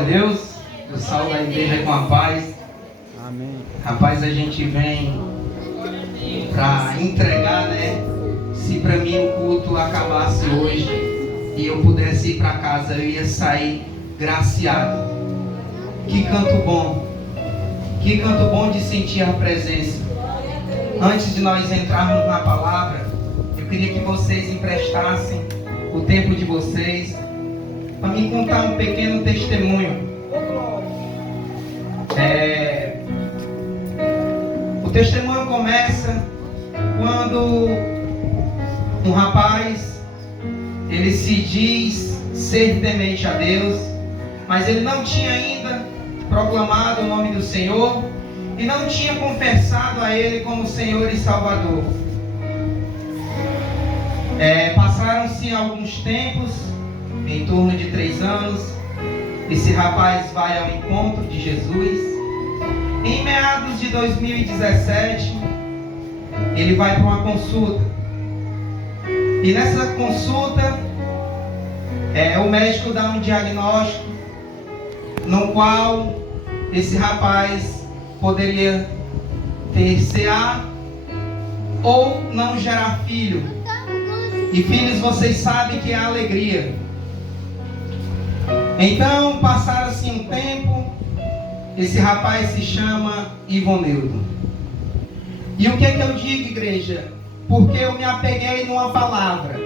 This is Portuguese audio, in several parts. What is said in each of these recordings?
Deus, o sal da igreja com a paz. Amém. Rapaz, a gente vem para entregar, né? Se para mim o culto acabasse hoje e eu pudesse ir para casa, eu ia sair graciado. Que canto bom! Que canto bom de sentir a presença. Antes de nós entrarmos na palavra, eu queria que vocês emprestassem o tempo de vocês para me contar um pequeno testemunho. O testemunho começa quando um rapaz, ele se diz ser temente a Deus, mas ele não tinha ainda proclamado o nome do Senhor e não tinha confessado a Ele como Senhor e Salvador. Passaram-se alguns tempos, em torno de 3 anos, esse rapaz vai ao encontro de Jesus. Em meados de 2017, ele vai para uma consulta. E nessa consulta, o médico dá um diagnóstico no qual esse rapaz poderia ter CA ou não gerar filho. E filhos, vocês sabem que é a alegria. Então, passaram-se um tempo, esse rapaz se chama Ivonildo. E o que é que eu digo, igreja? Porque eu me apeguei numa palavra.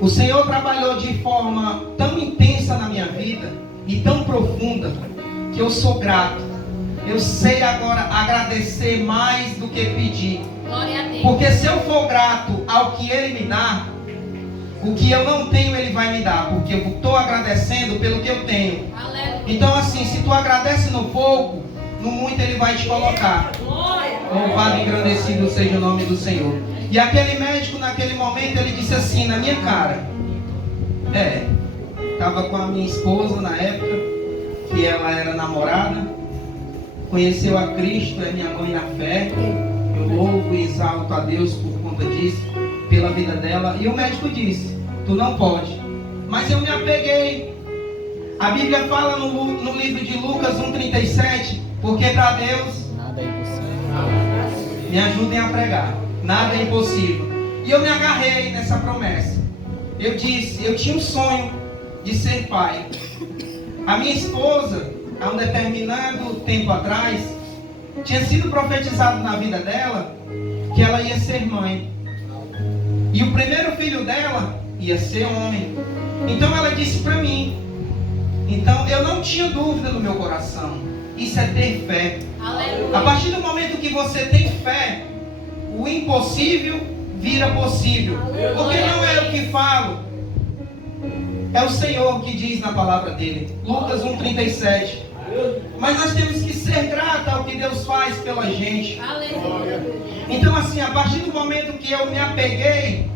O Senhor trabalhou de forma tão intensa na minha vida e tão profunda que eu sou grato. Eu sei agora agradecer mais do que pedir. Glória a Deus. Porque se eu for grato ao que Ele me dá, o que eu não tenho Ele vai me dar, porque eu estou agradecendo pelo que eu tenho. Aleluia. Então assim, se tu agradece no pouco, no muito Ele vai te colocar. Glória. Louvado e engrandecido seja o nome do Senhor. E aquele médico naquele momento, ele disse assim na minha cara. Estava com a minha esposa na época, que ela era namorada, conheceu a Cristo, é minha mãe na fé. Eu louvo e exalto a Deus por conta disso, pela vida dela. E o médico disse, tu não pode. Mas eu me apeguei. A Bíblia fala no livro de Lucas 1,37, porque para Deus Nada é impossível. me ajudem a pregar, nada é impossível. E eu me agarrei nessa promessa. Eu disse, eu tinha um sonho de ser pai. A minha esposa, há um determinado tempo atrás, tinha sido profetizado na vida dela que ela ia ser mãe. E o primeiro filho dela ia ser homem. Então ela disse para mim. Então eu não tinha dúvida no meu coração. Isso é ter fé. Aleluia. A partir do momento que você tem fé, o impossível vira possível. Porque não é eu que falo, é o Senhor que diz na palavra dele. Lucas 1,37. Mas nós temos que ser gratos ao que Deus faz pela gente. Aleluia. Então assim, a partir do momento que eu me apeguei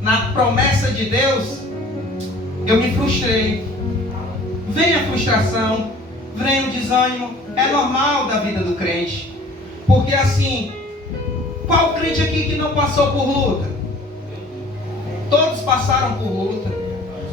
na promessa de Deus, eu me frustrei. Vem a frustração, vem o desânimo, é normal da vida do crente. Porque assim, qual crente aqui que não passou por luta? Todos passaram por luta.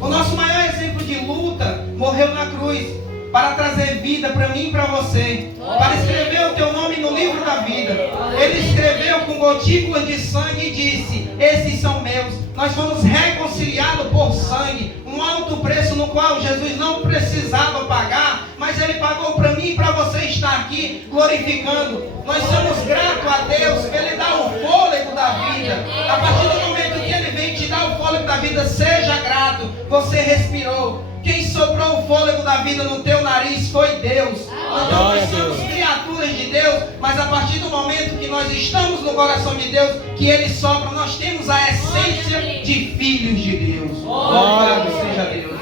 O nosso maior exemplo de luta morreu na cruz para trazer vida para mim e para você, para escrever o teu nome no livro da vida. Ele escreveu com gotículas de sangue e disse, esses são meus. Nós fomos reconciliados por sangue, um alto preço no qual Jesus não precisava pagar, mas Ele pagou para mim e para você estar aqui glorificando. Nós somos gratos a Deus que Ele dá o fôlego da vida. A partir do momento que Ele vem te dar o fôlego da vida, seja grato. Você respirou. Quem soprou o fôlego da vida no teu nariz foi Deus. Então nós somos criaturas de Deus, mas a partir do momento que nós estamos no coração de Deus, que Ele sopra, nós temos a essência de filhos de Deus. Louvado seja Deus.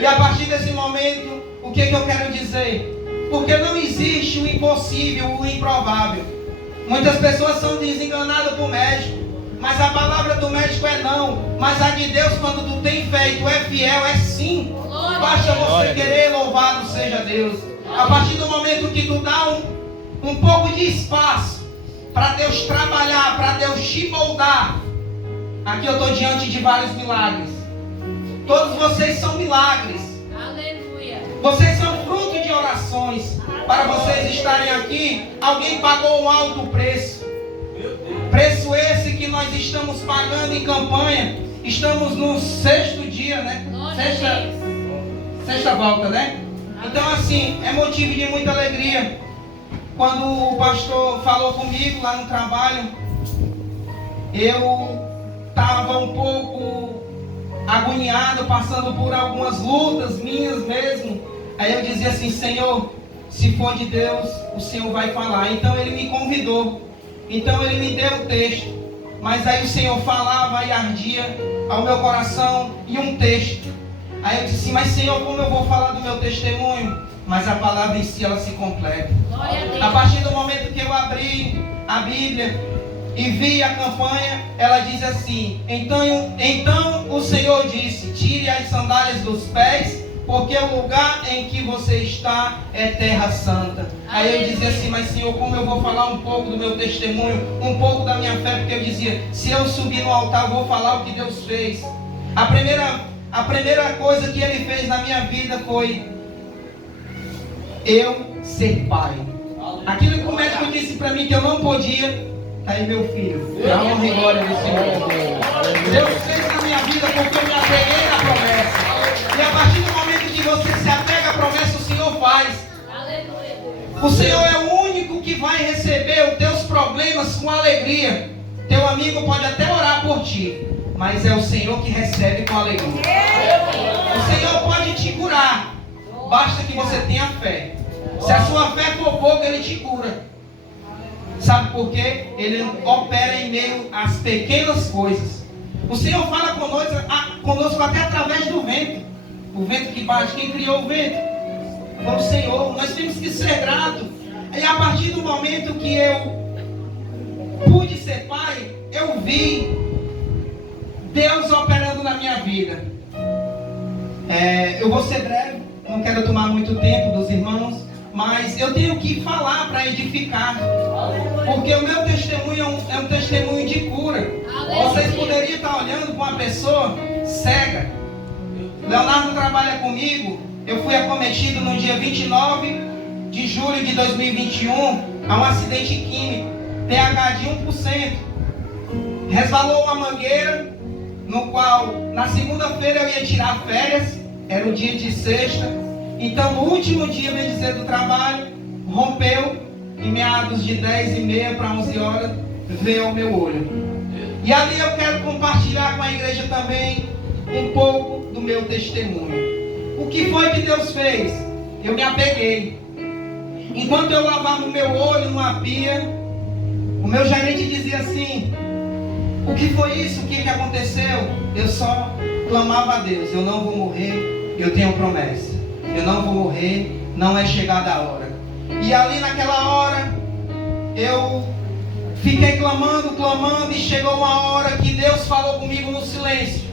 E a partir desse momento, o que eu quero dizer? Porque não existe o impossível, o improvável. Muitas pessoas são desenganadas por médico, mas a palavra do médico é não. Mas a de Deus, quando tu tem fé e tu é fiel, é sim. Basta você querer, louvado seja Deus. A partir do momento que tu dá um pouco de espaço para Deus trabalhar, para Deus te moldar. Aqui eu estou diante de vários milagres. Todos vocês são milagres. Aleluia. Vocês são fruto de orações. Para vocês estarem aqui, alguém pagou um alto preço. Preço esse que nós estamos pagando em campanha. Estamos no 6º dia, né? Sexta volta, né? Então assim, é motivo de muita alegria. Quando o pastor falou comigo lá no trabalho, eu estava um pouco agoniado, passando por algumas lutas minhas mesmo. Aí eu dizia assim: Senhor, se for de Deus, o Senhor vai falar. Então ele me convidou. Então ele me deu o texto. Mas aí o Senhor falava e ardia ao meu coração em um texto. Aí eu disse: mas Senhor, como eu vou falar do meu testemunho? Mas a palavra em si, ela se completa. A partir do momento que eu abri a Bíblia e vi a campanha, ela diz assim: então o Senhor disse: tire as sandálias dos pés, porque o lugar em que você está é terra santa. Aí eu dizia assim: mas Senhor, como eu vou falar um pouco do meu testemunho, um pouco da minha fé? Porque eu dizia: se eu subir no altar, eu vou falar o que Deus fez. A primeira coisa que Ele fez na minha vida foi eu ser pai. Aquilo que o médico disse para mim que eu não podia, tá aí meu filho. Para a honra e glória do Senhor. Deus fez na minha vida porque eu me apeguei na promessa. E a partir do momento que você se apega à promessa, o Senhor faz. O Senhor é o único que vai receber os teus problemas com alegria. Teu amigo pode até orar por ti, mas é o Senhor que recebe com alegria. O Senhor pode te curar, basta que você tenha fé. Se a sua fé for pouca, Ele te cura. Sabe por quê? Ele opera em meio às pequenas coisas. O Senhor fala conosco até através do vento. O vento que bate, quem criou o vento? Foi o Senhor. Nós temos que ser gratos. E a partir do momento que eu pude ser pai, eu vi Deus operando na minha vida. Eu vou ser breve, não quero tomar muito tempo dos irmãos, mas eu tenho que falar para edificar, porque o meu testemunho é um testemunho de cura. Vocês poderiam estar olhando para uma pessoa cega. Leonardo trabalha comigo. Eu fui acometido no dia 29 de julho de 2021 a um acidente químico, pH de 1%. Resvalou uma mangueira, no qual na segunda-feira eu ia tirar férias, era o dia de sexta. Então no último dia, bem dizer, do trabalho, rompeu em meados de 10h30 para 11 horas, veio ao meu olho. E ali eu quero compartilhar com a igreja também um pouco do meu testemunho. O que foi que Deus fez? Eu me apeguei. Enquanto eu lavava o meu olho numa pia, o meu gerente dizia assim: o que foi isso? O que aconteceu? Eu só clamava a Deus: eu não vou morrer, eu tenho promessa. Eu não vou morrer, não é chegada a hora. E ali naquela hora, eu fiquei clamando, e chegou uma hora que Deus falou comigo no silêncio.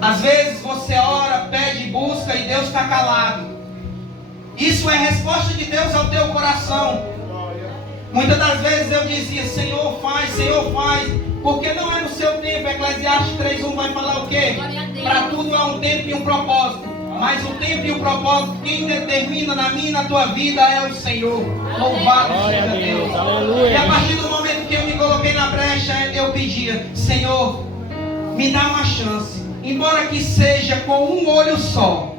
Às vezes você ora, pede, busca e Deus está calado. Isso é resposta de Deus ao teu coração. Muitas das vezes eu dizia: Senhor faz, porque não é no seu tempo. Eclesiastes 3:1 vai falar o quê? Para tudo há um tempo e um propósito. Mas o tempo e o propósito, quem determina na minha e na tua vida é o Senhor. Louvado seja Deus. Aleluia. E a partir do momento que eu me coloquei na brecha, eu pedia: Senhor, me dá uma chance. Embora que seja com um olho só,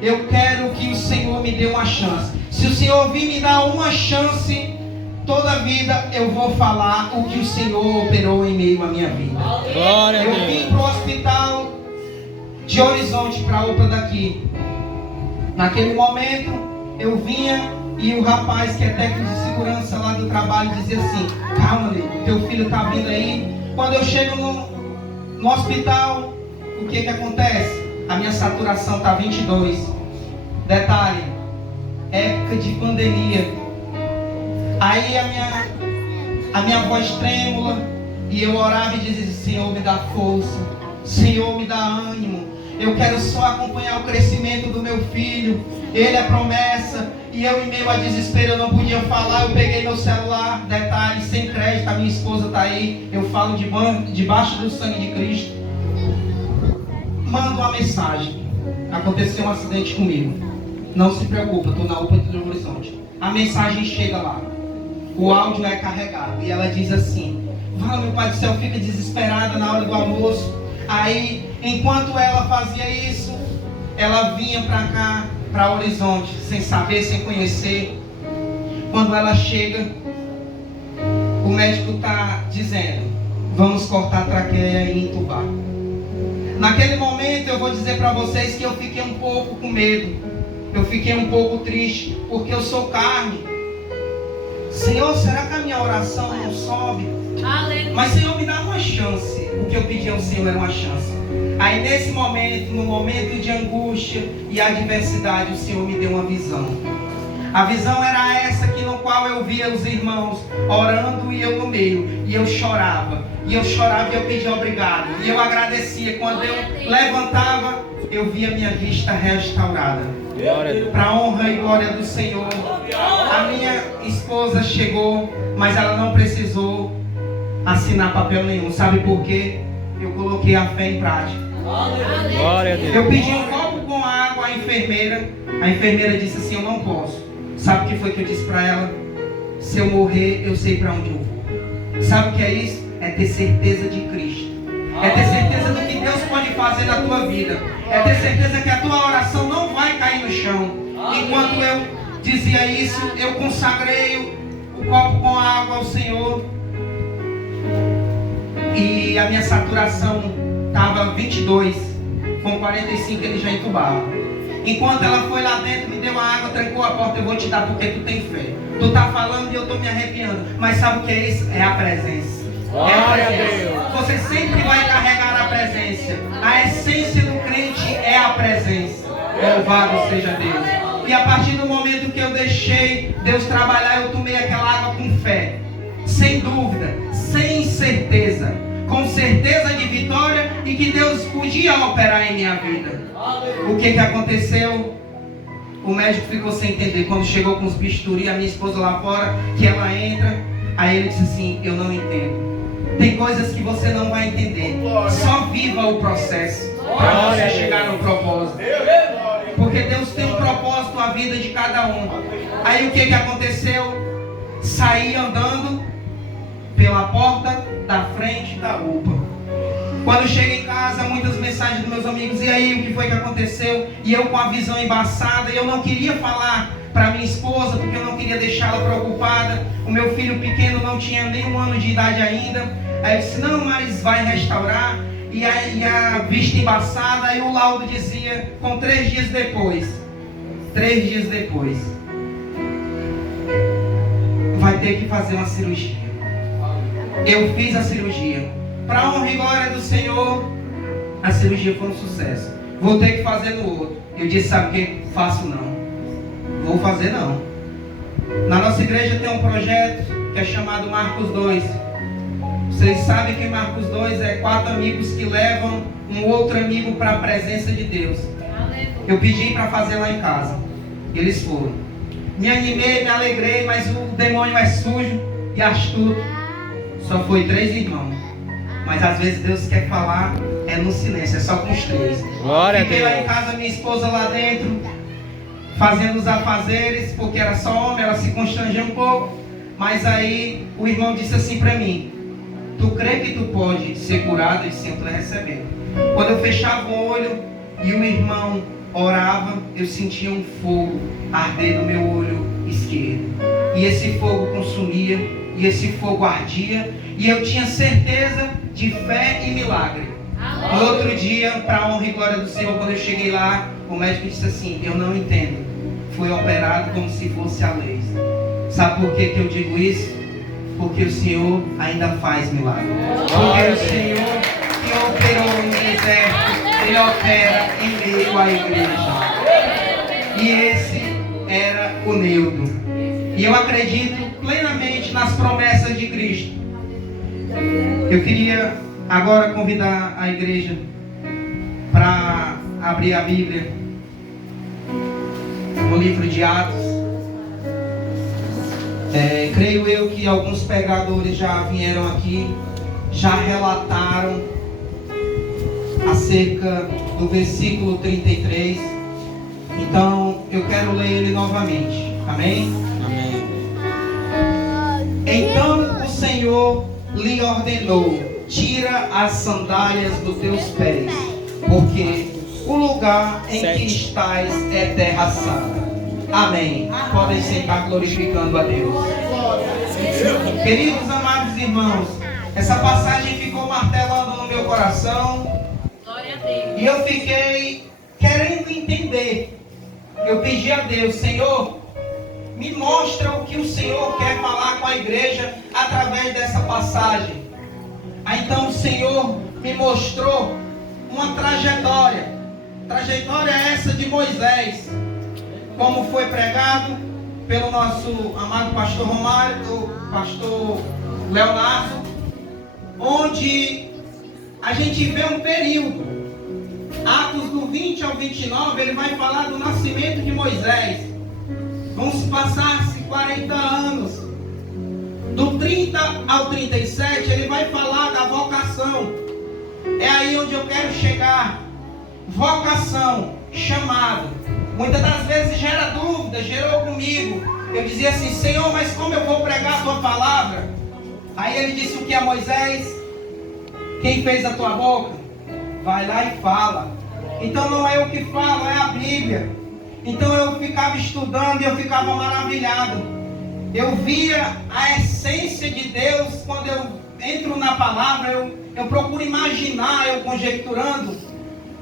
eu quero que o Senhor me dê uma chance. Se o Senhor vir me dar uma chance, toda a vida eu vou falar o que o Senhor operou em meio à minha vida. Glória eu vim para o hospital de Horizonte, para a UPA daqui. Naquele momento eu vinha e o rapaz que é técnico de segurança lá do trabalho dizia assim: calma, teu filho está vindo aí. Quando eu chego no hospital, o que acontece? A minha saturação está 22. Detalhe, época de pandemia. Aí a minha voz trêmula, e eu orava e dizia: Senhor, me dá força, Senhor, me dá ânimo. Eu quero só acompanhar o crescimento do meu filho. Ele é promessa. E eu, em meio a desespero, eu não podia falar. Eu peguei meu celular, detalhe, sem crédito, a minha esposa está aí. Eu falo debaixo do sangue de Cristo. Mando uma mensagem: aconteceu um acidente comigo. Não se preocupa, estou na UPA do Horizonte. A mensagem chega lá. O áudio é carregado. E ela diz assim: fala, meu pai do céu, fica desesperada na hora do almoço. Aí, enquanto ela fazia isso, ela vinha para cá, para Horizonte, sem saber, sem conhecer. Quando ela chega, o médico está dizendo: vamos cortar a traqueia e entubar. Naquele momento eu vou dizer para vocês que eu fiquei um pouco com medo. Eu fiquei um pouco triste, porque eu sou carne. Senhor, será que a minha oração não sobe? Mas Senhor, me dá uma chance. O que eu pedi ao Senhor era uma chance. Aí nesse momento, no momento de angústia e adversidade, o Senhor me deu uma visão. A visão era essa, que no qual eu via os irmãos orando e eu no meio. E eu chorava. E eu chorava e eu pedia obrigado. E eu agradecia. Quando eu levantava, eu via minha vista restaurada. Para a honra e glória do Senhor. A minha esposa chegou, mas ela não precisou assinar papel nenhum. Sabe por quê? Eu coloquei a fé em prática. Glória a Deus. Eu pedi um copo com água à enfermeira. A enfermeira disse assim: eu não posso. Sabe o que foi que eu disse para ela? Se eu morrer, eu sei para onde eu vou. Sabe o que é isso? É ter certeza de Cristo. É ter certeza do que Deus pode fazer na tua vida. É ter certeza que a tua oração não vai cair no chão. Enquanto eu dizia isso, eu consagrei o copo com água ao Senhor. E a minha saturação estava 22. Com 45 ele já entubava. Enquanto ela foi lá dentro, me deu a água, trancou a porta. Eu vou te dar porque tu tem fé. Tu tá falando e eu tô me arrepiando. Mas sabe o que é isso? É a presença. É a presença. Você sempre vai carregar a presença. A essência do crente é a presença. Louvado seja Deus. E a partir do momento que eu deixei Deus trabalhar, eu tomei aquela água com fé. Sem dúvida, sem certeza. Com certeza de vitória e que Deus podia operar em minha vida. O que aconteceu? O médico ficou sem entender. Quando chegou com os bisturi, a minha esposa lá fora, que ela entra, aí ele disse assim: eu não entendo. Tem coisas que você não vai entender. Só viva o processo para você chegar no propósito. Porque Deus tem um propósito na vida de cada um. Aí o que aconteceu? Saí andando pela porta da frente da UPA. Quando eu chego em casa, muitas mensagens dos meus amigos: e aí, o que foi que aconteceu? E eu com a visão embaçada, e eu não queria falar para minha esposa, porque eu não queria deixá-la preocupada. O meu filho pequeno não tinha nem 1 ano de idade ainda. Aí eu disse: não, mas vai restaurar. E a vista embaçada, aí o laudo dizia, com 3 dias depois, vai ter que fazer uma cirurgia. Eu fiz a cirurgia. Para a honra e glória do Senhor, a cirurgia foi um sucesso. Vou ter que fazer no outro. Eu disse: sabe o que? Faço não. Vou fazer não. Na nossa igreja tem um projeto que é chamado Marcos 2. Vocês sabem que Marcos 2 é 4 amigos que levam um outro amigo para a presença de Deus. Eu pedi para fazer lá em casa. Eles foram. Me animei, me alegrei, mas o demônio é sujo e astuto. Só foi 3 irmãos. Mas às vezes Deus quer falar no silêncio, é só com os 3. Glória a Deus. Fiquei lá em casa, minha esposa lá dentro, fazendo os afazeres, porque era só homem, ela se constrangeu um pouco. Mas aí o irmão disse assim para mim: tu crê que tu pode ser curado? Eu disse: eu estou recebendo. Quando eu fechava o olho e o irmão orava, eu sentia um fogo arder no meu olho esquerdo. E esse fogo consumia, e esse fogo ardia, e eu tinha certeza de fé e milagre. No outro dia, para a honra e glória do Senhor, quando eu cheguei lá, o médico disse assim: eu não entendo. Fui operado como se fosse a lei. Sabe por que eu digo isso? Porque o Senhor ainda faz milagre. Porque o Senhor que operou no deserto, Ele opera em meio à igreja. E esse era o Neudo. E eu acredito plenamente nas promessas de Cristo. Eu queria agora convidar a igreja para abrir a Bíblia no livro de Atos. Creio eu que alguns pregadores já vieram aqui, já relataram acerca do versículo 33. Então, eu quero ler ele novamente. Amém? Amém. Então o Senhor lhe ordenou: tira as sandálias dos teus pés, porque o lugar em que estás é terra santa. Amém. Podem sentar glorificando a Deus. Queridos amados irmãos, essa passagem ficou martelando no meu coração. E eu fiquei querendo entender. Eu pedi a Deus: Senhor, me mostra o que o Senhor quer falar com a igreja através dessa passagem. Aí então o Senhor me mostrou uma trajetória. Trajetória essa de Moisés, como foi pregado pelo nosso amado pastor Romário, do pastor Leonardo, onde a gente vê um período. Atos do 20 ao 29, ele vai falar do nascimento de Moisés. Vão se passar-se 40 anos. Do 30 ao 37, ele vai falar da vocação. É aí onde eu quero chegar. Vocação, chamado. Muitas das vezes gera dúvida, gerou comigo. Eu dizia assim: Senhor, mas como eu vou pregar a tua palavra? Aí ele disse: o que é Moisés? Quem fez a tua boca? Vai lá e fala. Então não é eu que falo, é a Bíblia. Então eu ficava estudando e eu ficava maravilhado. Eu via a essência de Deus. Quando eu entro na palavra, eu procuro imaginar, eu conjecturando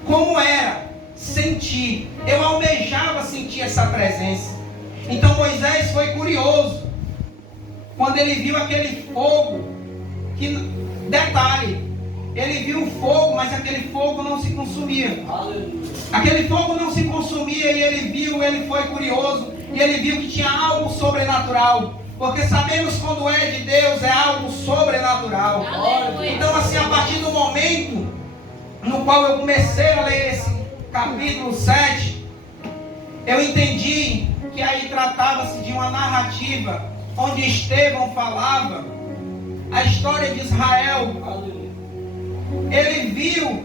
como era sentir. Eu almejava sentir essa presença. Então Moisés foi curioso quando ele viu aquele fogo. Detalhe, ele viu o fogo, mas aquele fogo não se consumia. Aquele fogo não se consumia e ele foi curioso e ele viu que tinha algo sobrenatural. Porque sabemos quando é de Deus, é algo sobrenatural. Então assim, a partir do momento no qual eu comecei a ler esse capítulo 7, eu entendi que aí tratava-se de uma narrativa onde Estevão falava a história de Israel. Ele viu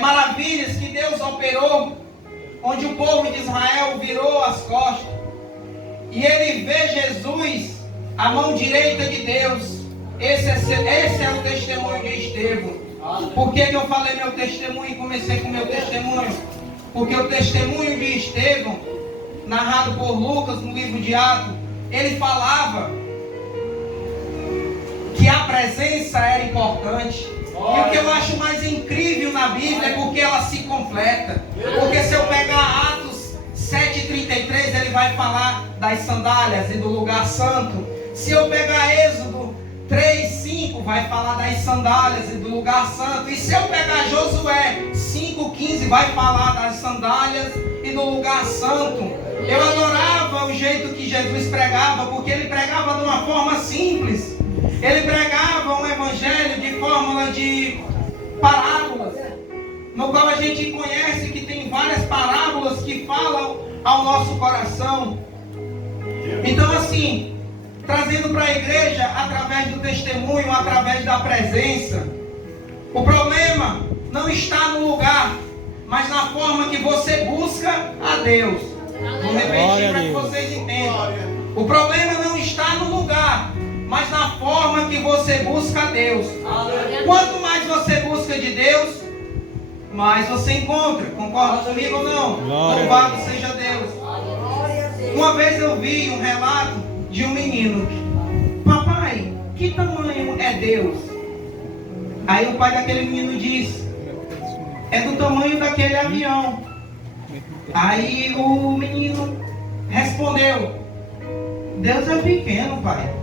maravilhas que Deus operou, onde o povo de Israel virou as costas. E ele vê Jesus, a mão direita de Deus. Esse é o testemunho de Estevão. Por que eu falei meu testemunho e comecei com meu testemunho? Porque o testemunho de Estevão, narrado por Lucas no livro de Atos, ele falava que a presença era importante. E o que eu acho mais incrível na Bíblia é porque ela se completa. Porque se eu pegar Atos 7,33, ele vai falar das sandálias e do lugar santo. Se eu pegar Êxodo 3,5, vai falar das sandálias e do lugar santo. E se eu pegar Josué 5,15, vai falar das sandálias e do lugar santo. Eu adorava o jeito que Jesus pregava, porque ele pregava de uma forma simples. Ele pregava um evangelho de fórmula de parábolas, no qual a gente conhece que tem várias parábolas que falam ao nosso coração. Então assim, trazendo para a igreja através do testemunho, através da presença. O problema não está no lugar, mas na forma que você busca a Deus. Vou repetir para que vocês entendam. O problema não está no lugar, mas na forma que você busca a Deus. Quanto mais você busca de Deus, mais você encontra. Concorda comigo ou não? Louvado seja Deus. Uma vez eu vi um relato de um menino: papai, que tamanho é Deus? Aí o pai daquele menino disse: é do tamanho daquele avião. Aí o menino respondeu: Deus é pequeno, pai.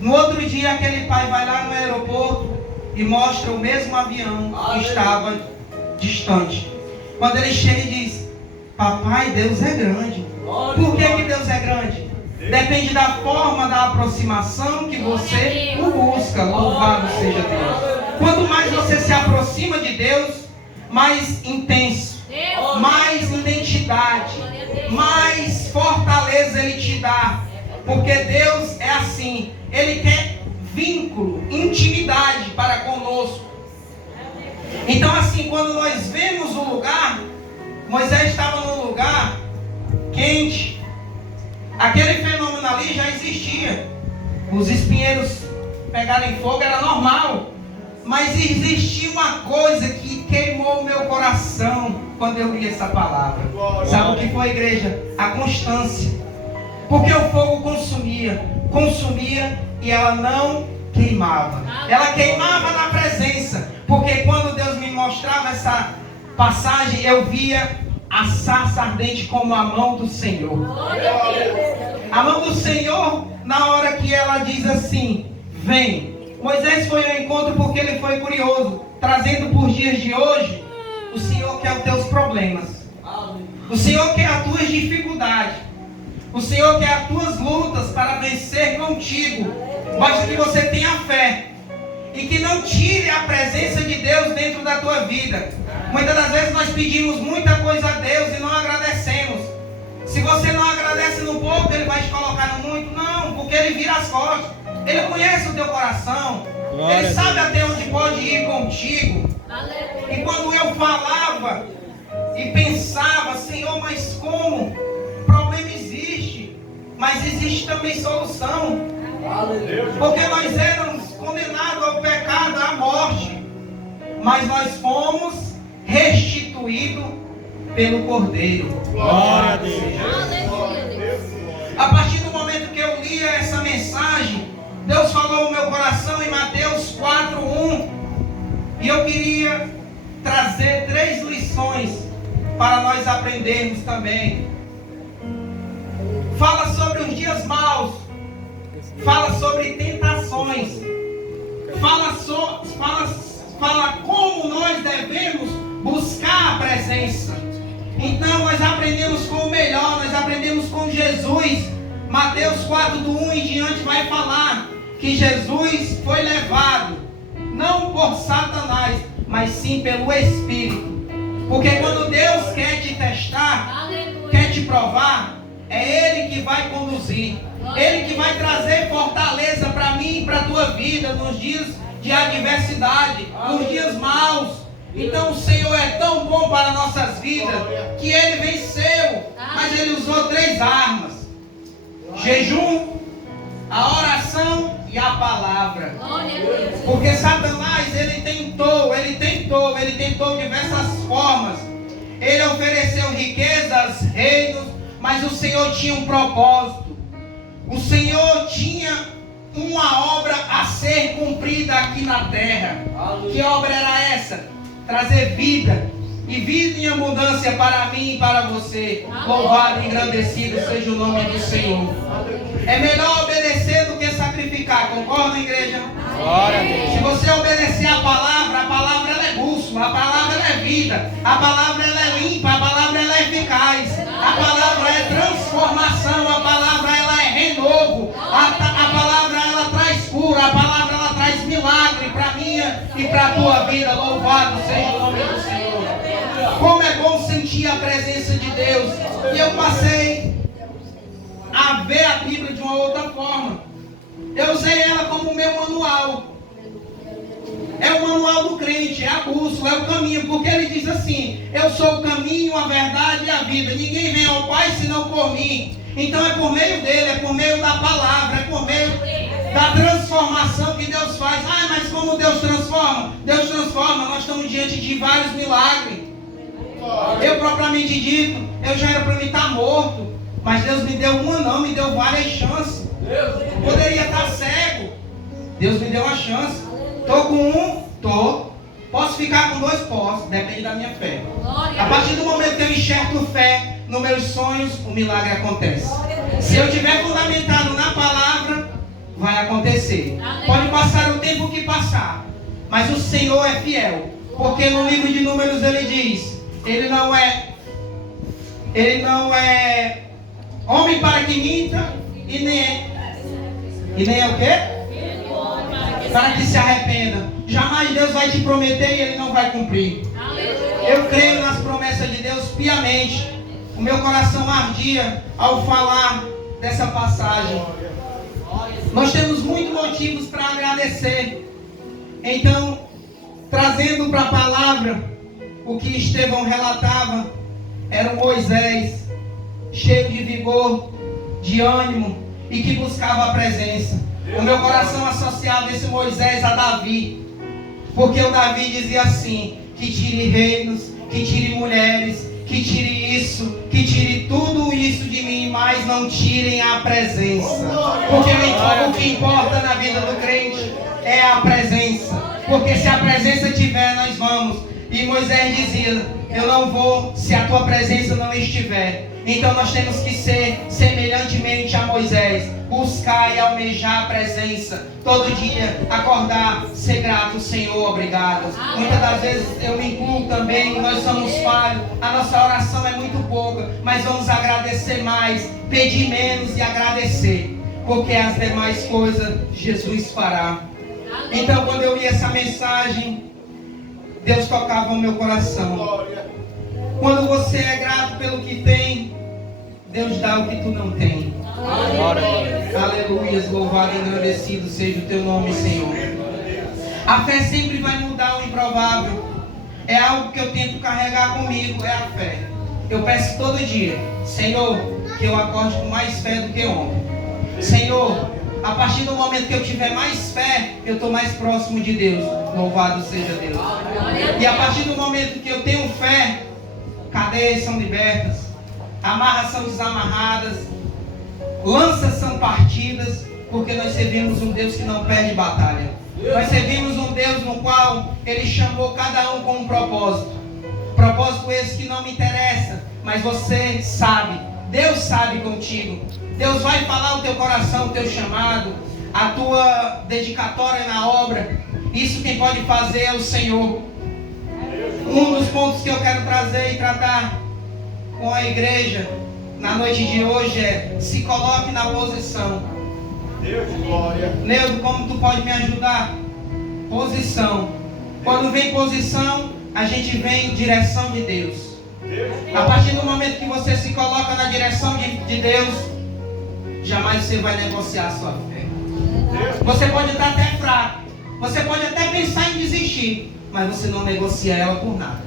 No outro dia aquele pai vai lá no aeroporto e mostra o mesmo avião que estava distante. Quando ele chega e diz: papai, Deus é grande. Por que Deus é grande? Depende da forma da aproximação que você o busca. Louvado seja Deus. Quanto mais você se aproxima de Deus, mais intenso, mais identidade, mais fortaleza Ele te dá. Porque Deus é assim, Ele quer vínculo, intimidade para conosco. Então assim, quando nós vemos o lugar, Moisés estava num lugar quente. Aquele fenômeno ali já existia. Os espinheiros pegarem fogo era normal. Mas existia uma coisa que queimou o meu coração quando eu li essa palavra. Sabe o que foi, igreja? A constância. Porque o fogo consumia e ela não queimava. Ela queimava na presença. Porque quando Deus me mostrava essa passagem, eu via a sarça ardente como a mão do Senhor. A mão do Senhor, na hora que ela diz assim, vem. Moisés foi ao encontro porque ele foi curioso, trazendo por dias de hoje, o Senhor quer os teus problemas. O Senhor quer as tuas dificuldades. O Senhor quer as tuas lutas para vencer contigo. Basta que você tenha fé. E que não tire a presença de Deus dentro da tua vida. Muitas das vezes nós pedimos muita coisa a Deus e não agradecemos. Se você não agradece no pouco, Ele vai te colocar no muito. Não, porque Ele vira as costas. Ele conhece o teu coração. Ele sabe até onde pode ir contigo. E quando eu falava e pensava, Senhor, mas como? O problema existe. Mas existe também solução. Porque nós éramos condenados ao pecado, à morte. Mas nós fomos restituídos pelo Cordeiro. Glória a Deus. A partir do momento que eu lia essa mensagem, Deus falou no meu coração em Mateus 4:1. E eu queria trazer 3 lições para nós aprendermos também. Fala sobre os dias maus. Fala sobre tentações. Fala como nós devemos buscar a presença. Então nós aprendemos com o melhor, nós aprendemos com Jesus. Mateus 4, do 1 em diante vai falar que Jesus foi levado, não por Satanás, mas sim pelo Espírito. Porque quando Deus quer te testar, quer te provar, é Ele que vai conduzir. Ele que vai trazer fortaleza para mim e para a tua vida nos dias de adversidade, nos dias maus. Então o Senhor é tão bom para nossas vidas que Ele venceu, mas Ele usou 3 armas: jejum, a oração e a palavra. Porque Satanás, ele tentou diversas formas. Ele ofereceu riquezas, reinos, mas o Senhor tinha um propósito. O Senhor tinha uma obra a ser cumprida aqui na terra. Que obra era essa? Trazer vida, e vida em abundância para mim e para você. Louvado e engrandecido seja o nome do Senhor. É melhor obedecer do que sacrificar, concorda, igreja? Glória a Deus. Se você obedecer a palavra ela é bússola, a palavra ela é vida, a palavra ela é limpa, a palavra ela é eficaz, a palavra é transformação, a palavra ela é renovo, a palavra ela traz cura, a palavra ela traz milagre para minha e para a tua vida. Louvado seja o nome do Senhor. Como é bom sentir a presença de Deus. E eu passei a ver a Bíblia de uma outra forma. Eu usei ela como meu manual. É o manual do crente, é a bússola, é o caminho. Porque ele diz assim: eu sou o caminho, a verdade e a vida. Ninguém vem ao Pai senão por mim. Então é por meio dele, é por meio da palavra, é por meio da transformação que Deus faz. Ah, mas como Deus transforma? Deus transforma, nós estamos diante de vários milagres. Eu propriamente dito, eu já era para mim estar morto. Mas Deus me deu uma não, me deu várias chances. Poderia estar cego. Deus me deu uma chance. Estou com um? Estou. Posso ficar com 2? Posso. Depende da minha fé. A partir do momento que eu enxergo fé nos meus sonhos, o milagre acontece. Se eu estiver fundamentado na palavra, vai acontecer. Pode passar o tempo que passar, mas o Senhor é fiel. Porque no livro de Números ele diz: Ele não é homem para que minta, e nem é o quê? Para que se arrependa. Jamais Deus vai te prometer e Ele não vai cumprir. Eu creio nas promessas de Deus piamente. O meu coração ardia ao falar dessa passagem. Nós temos muitos motivos para agradecer. Então, trazendo para a palavra o que Estevão relatava, era o Moisés cheio de vigor, de ânimo e que buscava a presença. O meu coração associava esse Moisés a Davi, porque o Davi dizia assim: que tire reinos, que tire mulheres, que tire isso, que tire tudo isso de mim, mas não tirem a presença. Porque o que importa na vida do crente é a presença. Porque se a presença tiver, nós vamos. E Moisés dizia: eu não vou se a tua presença não estiver. Então nós temos que ser semelhantemente a Moisés, buscar e almejar a presença todo dia, acordar, ser grato, Senhor, obrigado. Muitas das vezes eu me incluo também, nós somos falhos, a nossa oração é muito pouca, mas vamos agradecer mais, pedir menos e agradecer, porque as demais coisas Jesus fará. Então quando eu li essa mensagem, Deus tocava o meu coração. Quando você é grato pelo que tem, Deus dá o que tu não tem. Aleluia, louvado e engrandecido seja o teu nome, Senhor. A fé sempre vai mudar o improvável. É algo que eu tento carregar comigo, é a fé. Eu peço todo dia: Senhor, que eu acorde com mais fé do que ontem. Senhor, a partir do momento que eu tiver mais fé, eu estou mais próximo de Deus. Louvado seja Deus. E a partir do momento que eu tenho fé, cadeias são libertas, amarras são desamarradas, lanças são partidas, porque nós servimos um Deus que não perde batalha. Nós servimos um Deus no qual Ele chamou cada um com um propósito. Propósito esse que não me interessa, mas você sabe, Deus sabe contigo. Deus vai falar o teu coração, o teu chamado, a tua dedicatória na obra. Isso quem pode fazer é o Senhor. Um dos pontos que eu quero trazer e tratar com a igreja na noite de hoje é: se coloque na posição. Deus de glória. Neudo, como tu pode me ajudar? Posição. Quando vem posição, a gente vem em direção de Deus. A partir do momento que você se coloca na direção de Deus, jamais você vai negociar a sua fé. Você pode estar até fraco, você pode até pensar em desistir, mas você não negocia ela por nada.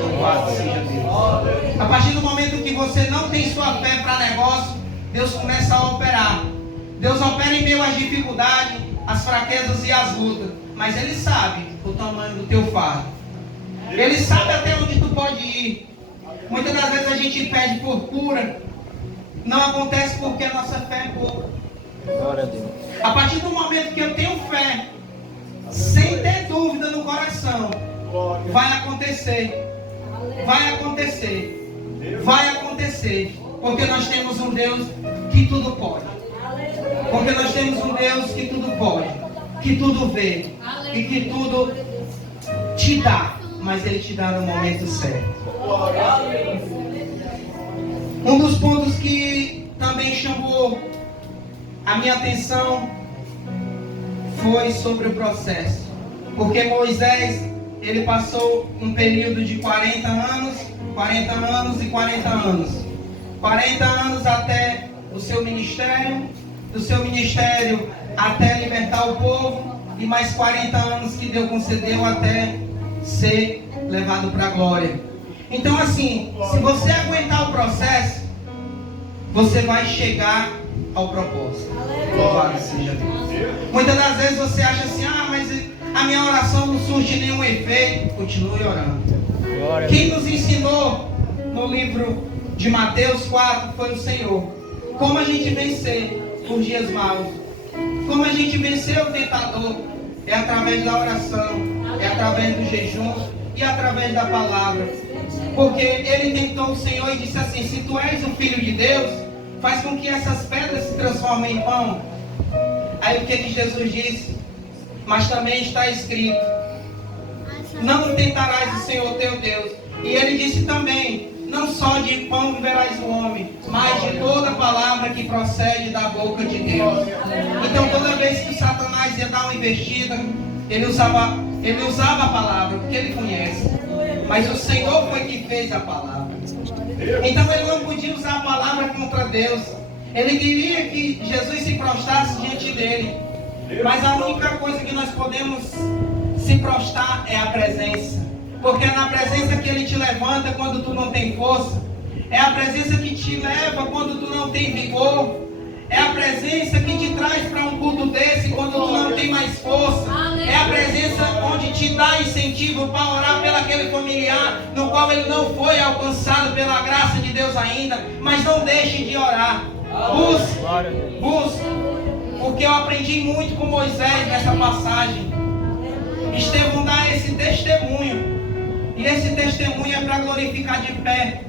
Louvado seja Deus. A partir do momento que você não tem sua fé para negócio, Deus começa a operar. Deus opera em meio às dificuldades, às fraquezas e às lutas. Mas Ele sabe o tamanho do teu fardo. Ele sabe até onde tu pode ir. Muitas das vezes a gente pede por cura. Não acontece porque a nossa fé é pouca. Glória a Deus. A partir do momento que eu tenho fé, sem ter dúvida no coração, vai acontecer. Vai acontecer. Vai acontecer. Porque nós temos um Deus que tudo pode. Porque nós temos um Deus que tudo pode, que tudo vê e que tudo te dá, mas Ele te dá no momento certo. Um dos pontos que também chamou a minha atenção foi sobre o processo. Porque Moisés, ele passou um período de 40 anos e 40 anos. 40 anos até o seu ministério, do seu ministério até libertar o povo, e mais 40 anos que Deus concedeu até ser levado para a glória. Então assim, se você aguentar o processo, você vai chegar ao propósito. Louvado seja Deus. Muitas das vezes você acha assim: ah, mas a minha oração não surte nenhum efeito. Continue orando. Quem nos ensinou no livro de Mateus 4 foi o Senhor. Como a gente vencer os dias maus, como a gente vencer o tentador, é através da oração, é através do jejum e através da palavra. Porque ele tentou o Senhor e disse assim: se tu és o Filho de Deus, faz com que essas pedras se transformem em pão. Aí o que Jesus disse? Mas também está escrito: não tentarás o Senhor teu Deus. E ele disse também: não só de pão viverás o homem, mas de toda palavra que procede da boca de Deus. Então toda vez que o Satanás ia dar uma investida, ele usava a palavra, porque ele conhece. Mas o Senhor foi que fez a palavra. Então ele não podia usar a palavra contra Deus. Ele queria que Jesus se prostrasse diante dele. Mas a única coisa que nós podemos se prostrar é a presença. Porque é na presença que Ele te levanta quando tu não tem força. É a presença que te leva quando tu não tem vigor. É a presença que te traz para um culto desse quando tu não tem mais força. É a presença onde te dá incentivo para orar pelo aquele familiar no qual ele não foi alcançado pela graça de Deus ainda. Mas não deixe de orar. Busque. Porque eu aprendi muito com Moisés nessa passagem. Estevão dá esse testemunho. E esse testemunho é para glorificar de pé.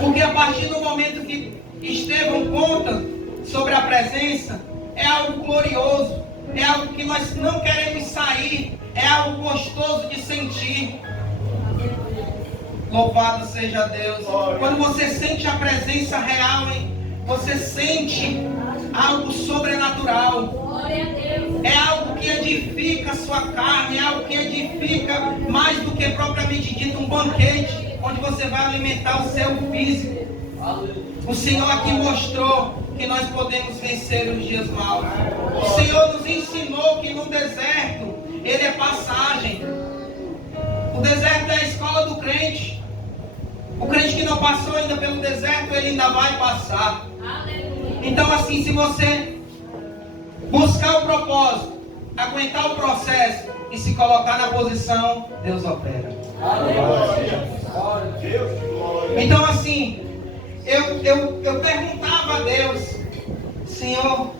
Porque a partir do momento que Estevão conta sobre a presença, é algo glorioso, é algo que nós não queremos sair, é algo gostoso de sentir. Louvado seja Deus. Quando você sente a presença real, você sente algo sobrenatural. É algo que edifica a sua carne, é algo que edifica mais do que propriamente dito um banquete, onde você vai alimentar o seu físico. O Senhor aqui mostrou que nós podemos vencer os dias maus. O Senhor nos ensinou que no deserto, ele é passagem. O deserto é a escola do crente. O crente que não passou ainda pelo deserto, ele ainda vai passar. Então assim, se você buscar o propósito, aguentar o processo e se colocar na posição, Deus opera. Então assim, eu perguntava a Deus, Senhor,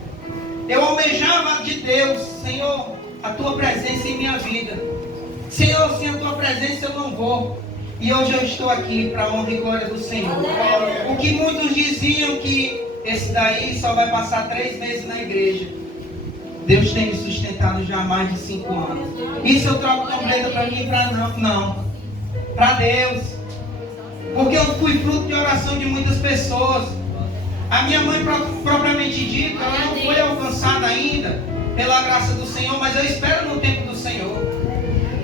eu almejava de Deus, Senhor, a tua presença em minha vida. Senhor, sem a tua presença eu não vou. E hoje eu estou aqui para a honra e glória do Senhor. O que muitos diziam que esse daí só vai passar 3 meses na igreja, Deus tem me sustentado já há mais de 5 anos. Isso eu troco completa para mim e para não. Para Deus. Porque eu fui fruto de oração de muitas pessoas. A minha mãe, propriamente dita, ela não foi alcançada ainda pela graça do Senhor, mas eu espero no tempo do Senhor.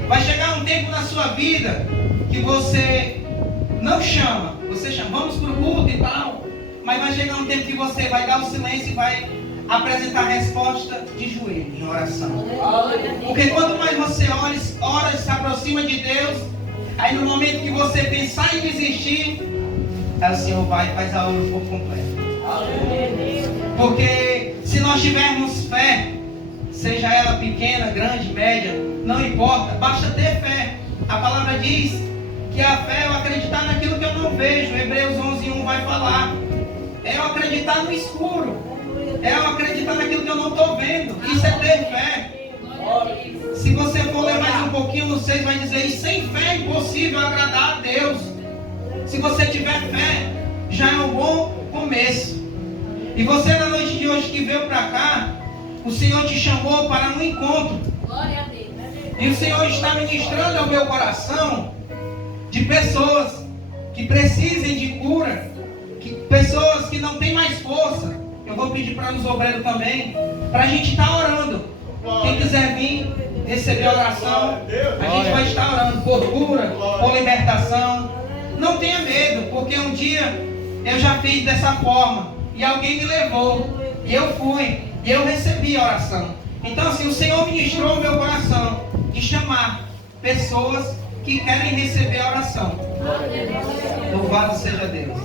Vai chegar um tempo na sua vida que você não chama. Você chama, vamos para o culto e tal. Mas vai chegar um tempo que você vai dar o silêncio e vai apresentar a resposta de joelho, em oração. Porque quanto mais você ora e se aproxima de Deus, aí no momento que você pensar em desistir, o Senhor vai e faz a obra por completo. Porque se nós tivermos fé, seja ela pequena, grande, média, não importa, basta ter fé. A palavra diz que a fé é eu acreditar naquilo que eu não vejo. Hebreus 11:1 vai falar. É eu acreditar no escuro. É eu acreditar naquilo que eu não estou vendo. Isso é ter fé. Se você for ler mais um pouquinho no 6, vai dizer: e sem fé é impossível agradar a Deus. Se você tiver fé, já é um bom começo. E você na noite de hoje que veio para cá, o Senhor te chamou para um encontro. E o Senhor está ministrando ao meu coração de pessoas que precisem de cura, pessoas que não têm mais força. Eu vou pedir para os obreiros também, para a gente estar orando. Quem quiser vir receber a oração, a gente vai estar orando por cura, por libertação. Não tenha medo, porque um dia eu já fiz dessa forma e alguém me levou e eu fui e eu recebi a oração. Então assim, o Senhor ministrou o meu coração de chamar pessoas que querem receber a oração. Louvado seja Deus.